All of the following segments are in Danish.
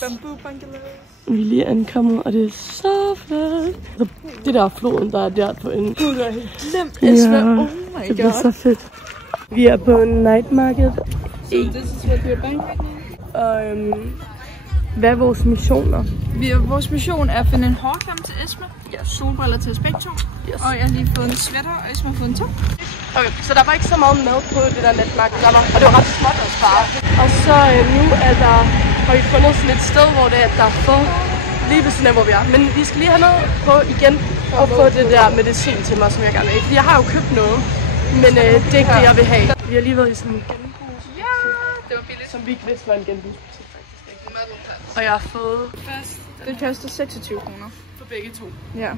Bamboo bungalow. Vi er lige ankommet, og det er så flot. Det der floden, der er der på en. Du har helt glemt Esma. Ja, Oh my god. Det bliver så fedt. Vi er på en night market. So this is what we're buying right now. Og hvad er vores missioner? Vores mission er at finde en hårkam til Esma. Ja, solbriller til os begge to. Yes. Og jeg har lige fået en sweater, og Esma har fået en top. Okay, så der var ikke så meget mad på det der natmarked, og det var ret småt at spare. Og så nu har vi fundet sådan et sted, hvor det er, der er få lige ved siden af, hvor vi er. Men vi skal lige have noget på igen og få det der medicin til mig, som jeg gerne vil. Fordi jeg har jo købt noget, men det er ikke det, jeg vil have. Vi har lige været i sådan en genbrug. Ja, det var billigt. Som vi ikke vidste var en genbrugsbutik faktisk. Og jeg har fået... Det koster 26 kroner. For begge to. Ja,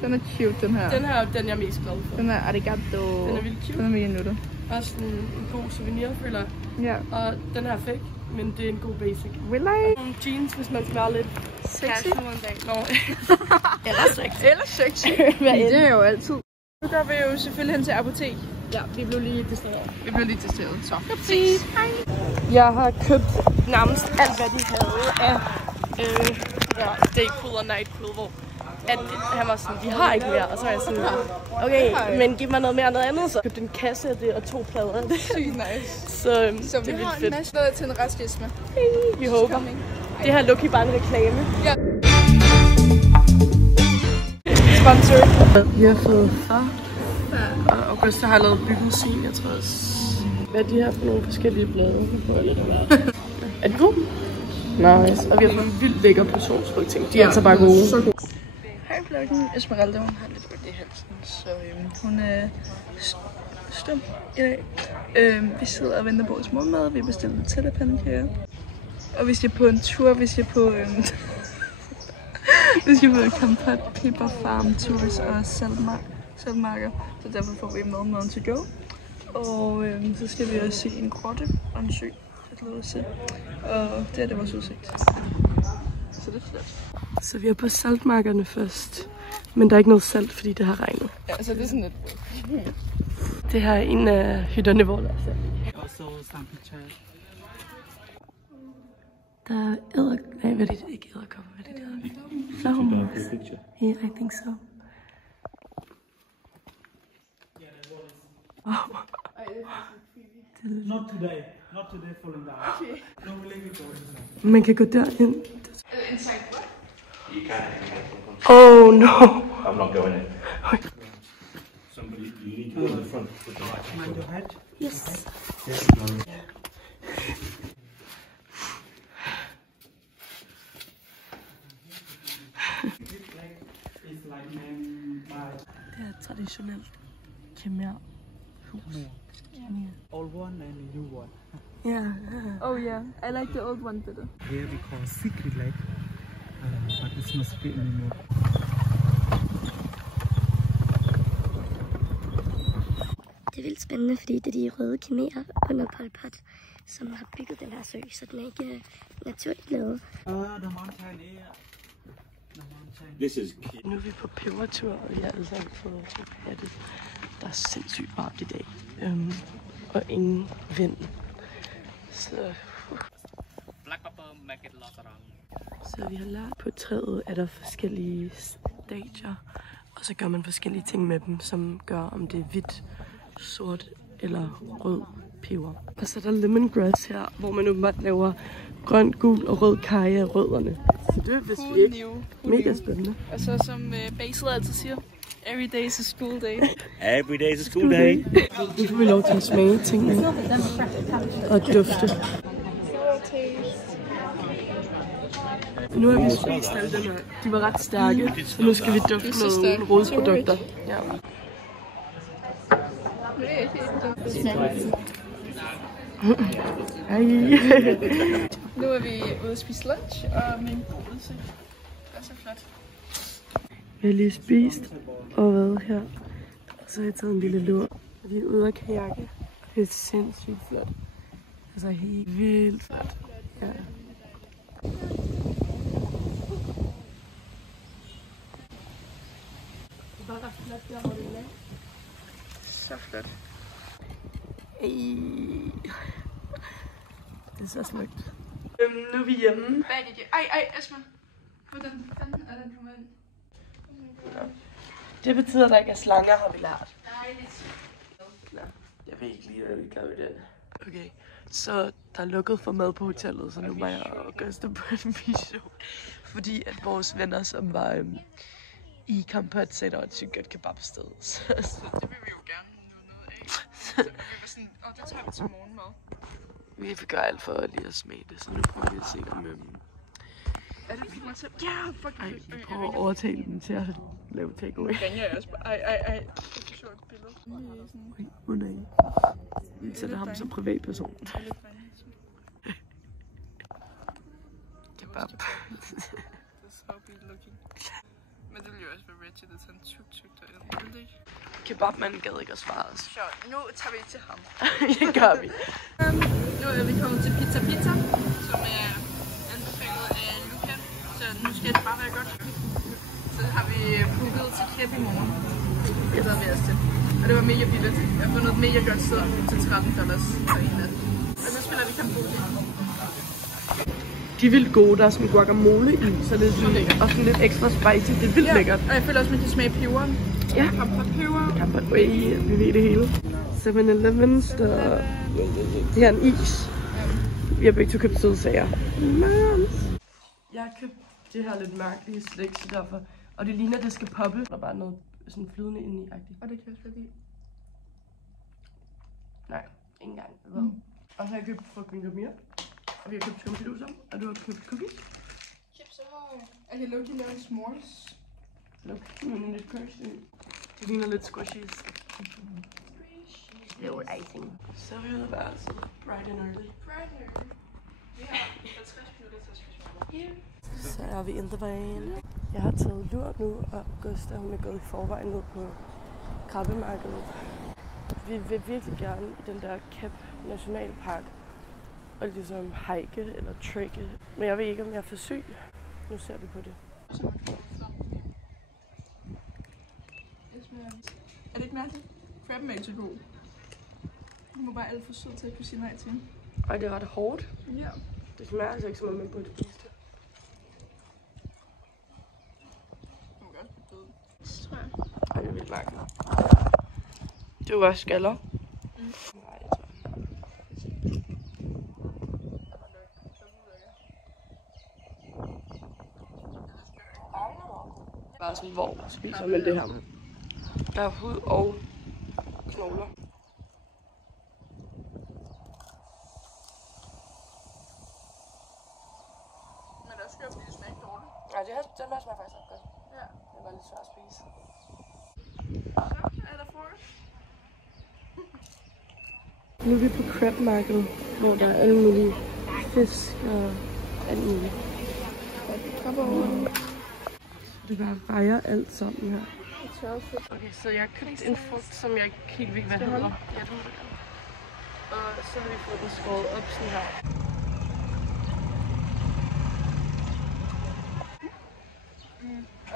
den er cute, den her. Den her er den, jeg er mest glad for. Den er arigato. Den er vildt cute. Den er mega nuttet. Også en god souvenir, føler jeg. Ja. Og den her er fake, men det er en god basic. Will I? Nogle jeans, hvis man skal være lidt Sexy? casual en dag. Nå. Eller sexy. Eller sexy. Det er jo altid. Nu går vi jo selvfølgelig hen til apotek. Ja, vi blev lige distraheret. Vi blev lige testeret, så. Hej. Jeg har købt nærmest alt, hvad de havde af daypool og nightpool, hvor han var sådan, de har ikke mere, og så var jeg sådan, okay, men giv mig noget mere, noget andet, så jeg købte en kasse af det og 2 plader af det. Sygt nice. Så vi det er har vildt en fedt. masse noget til en restisme. Vi håber. Det her er lucky bare en reklame. Ja. Sponsor. Vi har fået far. Og Augusta har lavet byggelsin, jeg tror også. Hvad er de her for nogle forskellige blade? Er de gode? Nice. Og vi har fået en vildt lækker portionsfrugt ting. De er altså bare gode. Så gode. Hej vloggen. Esmeralda, hun har lidt ondt i halsen, så hun er stum i dag. Vi sidder og venter på vores morgenmad. Vi bestilte tellepandekager. Og vi skal på en tur. Vi skal på Kampot, Pepper Farm Tours og saltmarker. Så derfor får vi morgenmaden til go. Og så skal vi også se en grotte og en sø. Og det er vores udsigt. Så det er flot. Så vi er på saltmarkerne først. Men der er ikke noget salt, fordi det har regnet. Ja, så det er sådan lidt... Det her er en af hytterne, hvor der er salt. Der er nej, hvad er det? Ikke edderkopper, hvad er det der? Flagmus. Yeah, I think so. Wow. Not today. Not today falling down. Okay. No, we'll leave it inside. Man kan gå derind. Inside what? You can't. Oh no. I'm not going in. Somebody, you need to go in the front with the light. Mind your head? Yes. Det er traditionelt Khmer-hus. Old one and new one. Yeah. Oh yeah, I like the old one better. Here we call secret lake, but this must be anymore. Det er vildt spændende, fordi det er de røde khmerer under Pol Pot, som har bygget den her sø, så den er ikke naturligt lavet. The mountain here. This is Nu er vi på pebertur, og jeg er alle sammen på det. Der er sindssygt varmt i dag. Og ingen vind. Så vi har lært, på træet er der forskellige stadier, og så gør man forskellige ting med dem, som gør, om det er hvidt, sort eller rød peber. Og så er der lemongrass her, hvor man åbenbart laver grøn, gul og rød karry af rødderne. Så det er vist ikke mega spændende. Og så som Basil altid siger, every day is a school day. every day is a school day. Nu får vi lov til at smage tingene og dufte. Nu har vi spist alle dem her. De var ret stærke, og nu skal vi dufte nogle rodprodukter. Ja. Hej. Nu er vi ude at spise lunch, og med en god udsigt. Det er så flot. Vi har lige spist og været her. Og så har jeg taget en lille lur. Vi er ude at kajakke. Det er sindssygt flot. Altså helt vildt flot. Ja. Så flot. Det er så smukt. Nu er vi hjemme. Hvad er det? Ej, Esben. Hvordan fanden er den kommet ind? Det betyder, at der ikke er slanger, har vi lært. Dejligt. Nå, jeg ved ikke lige, hvad vi gør ved den. Okay, så der er lukket for mad på hotellet, så nu må jeg Augusta på en vision. Fordi at vores venner, som var i Kampot, sagde, der var et sygt godt kebabsted. Så Det vil vi jo gerne nå noget af. Så vi var sådan, det tager vi til morgenmad. vi vil gøre alt for lige at smage det, så nu prøver vi at se om... Er det fint til? Ja, fuck. Ej, vi prøver at overtale dem til at lave takeaway. Nu ringer jeg også bare. Ej. Jeg kan sjovt et billede. Vi sætter ham som privatperson. Kebab. Men det ville jo også være Reggie, der tager en tuk derinde. Vil ikke? Kebabmanden gad ikke at svare os. Sjovt. Nu tager vi til ham. Det gør vi. Nu er vi kommet til Pizza, som er anbefalet af Luca. Så nu skal det bare være godt. Så har vi booket til Kæp i morgen. Det hedder vi os til. Og det var mega billigt. Jeg har fundet et mega godt sted til $13 for en nat. Og nu spiller vi Cambodia. De er vildt gode, der er sådan guacamole i, så det er sådan, og sådan lidt ekstra spicy. Det er vildt lækkert. Og jeg føler også, at man kan smage peberen. Ja. Peber. Vi ved det hele. 7-Eleven, der... Det her er en is. Vi har begge to købt sødsager. Jeg har købt det her lidt mærkelige slik, så derfor... Og det ligner, at det skal poppe. Der er bare noget sådan flydende indeni-agtigt. Og det kan jeg også lide. Nej, ikke engang. Og så har jeg købt fucking gummier. Og vi har købt skumfiduser. Og du har købt cookies. Chips og er det Loki lavet s'mores? Men lidt crunchy. Det ligner lidt squishies. Little icing. Så er vi ude af værelset. Bright and early. Vi har 50 minutter til at spise. Så er vi in the van. Jeg har taget lur nu, og Augusta hun er gået i forvejen ned på krabbemarkedet. Vi vil virkelig gerne i den der Kæp Nationalpark og ligesom hike eller trække. Men jeg ved ikke, om jeg er for syg. Nu ser vi på det. Er det ikke mærkeligt? Crabben er ikke så god. Du må bare alt for sød til at kunne sige nej til hende. Og det er ret hårdt. Ja. Det smager altså ikke, som om man burde spise det. Du må godt blive død. Tror jeg. Ej, det er vildt mærkeligt. Du var skaller. Nej, det tror jeg. Bare sådan, hvor spiser man det her? Der er hud og knogler. Men der skal jo blive smagt dårligt. Nej, den her smager faktisk ret godt. Ja. Det var lidt svært at spise. Så er der frokost. Nu er vi på crabmarkedet, hvor der er alle mulige fisk og alt muligt. Det bare vejer alt sammen her. Okay, så jeg har købt en frugt, som jeg ikke helt ved, hvad det hedder. Ja, det hedder. Og så har vi fået den skåret op sådan her.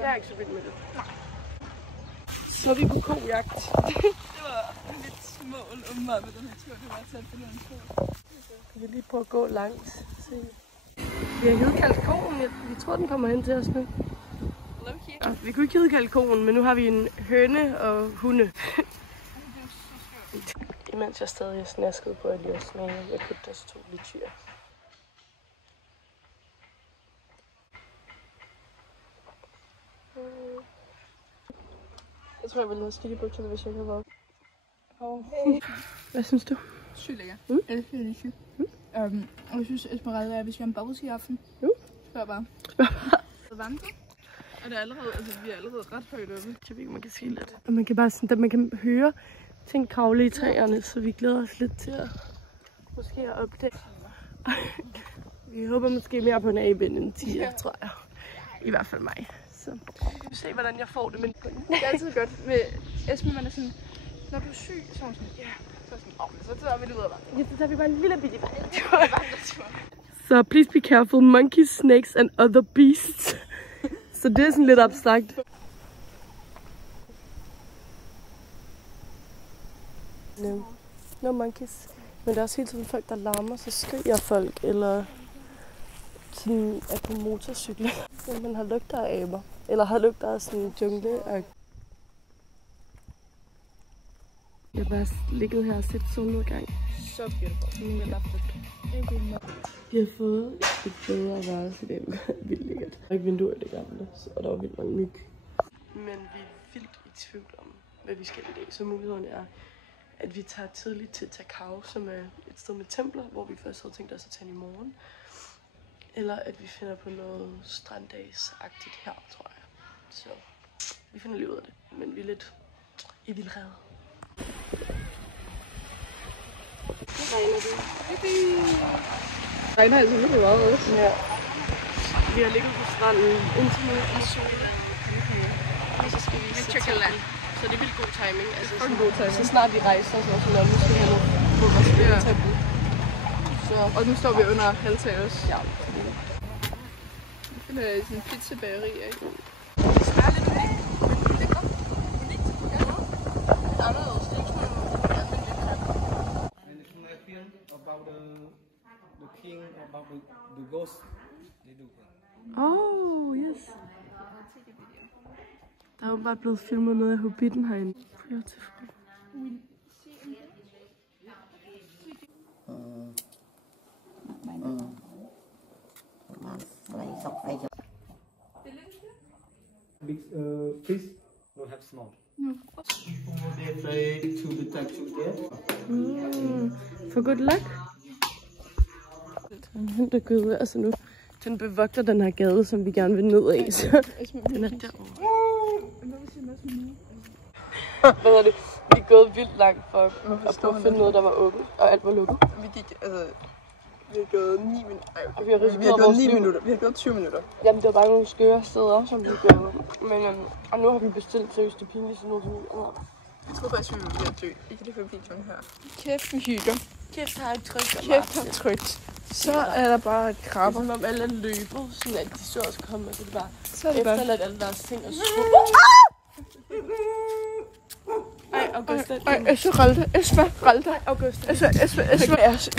Jeg er ikke så vild med det. Nej. Så er vi på kojagt. Det var mit mål umiddelbart med den her tur. Det var at tage på den tur. Kan vi lige prøve at gå langt? Se. Vi har hidkaldt koen. Vi tror, den kommer hen til os nu. Ja, vi kunne ikke hidkalde koen, men nu har vi en høne og hunde. Imens jeg stadig snaskede på Elias, men jeg købte også 2 lityr. Jeg tror, jeg ville have skidt på hvis jeg ikke havde været. Hvad synes du? Sygt lækker. Jeg elsker det sygt. Og jeg synes, Esmeralda, at vi skal have en bubble tea i aften. Spørg bare. Vandre. Og det er allerede, altså vi er allerede ret højt oppe. Jeg ved ikke, man kan sige lidt. Og man kan bare sådan, man kan høre ting kravle i træerne, så vi glæder os lidt til at måske at opdage. Vi håber måske mere på en abe end en tiger, tror jeg. I hvert fald mig. Så vi vil se, hvordan jeg får det. Men det er altid godt med Esben, man er sådan, når du er syg, så er man sådan, ja. Så tager vi det ud af vandet. Ja, så tager vi bare en lille bitte vandretur. Så please be careful, monkeys, snakes and other beasts. Så det er sådan lidt abstrakt. No monkeys. Men der er også hele tiden folk, der larmer, så skriger folk, eller sådan er på motorcykler. Så man har lugter af aber. Eller har lugter af sådan en jungle. Jeg har bare ligget her og set solnedgang. Så beautiful. Vi har fået et bedre værelse i dag. Vildt lækkert. Der er ikke vinduer i det gamle, og der var vildt mange myg. Men vi er vildt i tvivl om, hvad vi skal i dag. Så muligheden er, at vi tager tidligt til Takao, som er et sted med templer, hvor vi først havde tænkt os at tage i morgen. Eller at vi finder på noget stranddagsagtigt her, tror jeg. Så vi finder lige ud af det, men vi er lidt i vildrede. Nu regner det. Regner altså virkelig meget også. Ja. Vi har ligget på stranden indtil nu og solet. Og så skal vi med chokolade. Så det er vildt god timing. Altså, God timing. så snart vi rejser, så også nu skal vi have noget frokost. Ja. Så Og nu står vi under halvtag også. ja. Det er sådan en pizzabageri, ikke? About the king, about the ghost, they do. Oh, yes. Der er jo bare blevet filmet noget af Hobbiten herinde. Beautiful. Big fish don't have snout. They try to detect you there. For good luck. Den der gøde, altså nu, den bevogter den her gade, som vi gerne vil ned af, så den er derovre. Hvad er det? Vi er gået vildt langt for at prøve at finde noget, der var åbent, og alt var lukket. Vi gik, altså, vi har gået 9 minutter. Og vi har Vi har gået 9 minutter. Vi har gået 20 minutter. Jamen, det var bare nogle skøre steder, som vi gjorde. Men, og nu har vi bestilt seriøst det pinlige, så nu til Jeg troede faktisk, vi ville blive dø. Ikke det for videoen her. Kæft, vi hygger. Kæft har et tryk. Kæft, har trygt. Så er der bare et krabber. Det er som om alle er løbet, sådan at de så også komme, og så er det bare Så er det bare... efterladt alle deres ting og så. Ej, Augusta. Ej, Esma, Ralda. Augusta. Esma.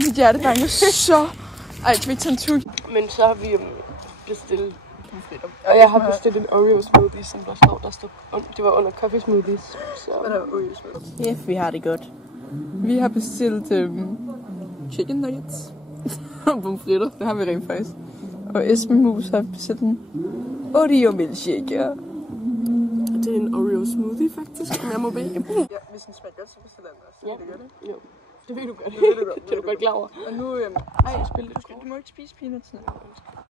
Mit hjerte banker så. Ej, vi tager en tur. Men så har vi bestilt. Og jeg har bestilt en Oreo smoothie, som der står. Det var under coffee smoothies. Så. Hvad der var Oreo smoothie? Ja, vi har det godt. Vi har bestilt chicken nuggets. Og pomfritter, det har vi rent faktisk. Og Esben Mus har bestilt en Oreo milkshake, ja. Det er en Oreo smoothie faktisk, om jeg må bede. Ja, hvis den smager godt, så bestiller den også. Ja. Det gør det. Jo, det ved du godt. Det ved du godt. Det er du godt klar over. Og nu, Ej, spil det. du må ikke spise peanutsene.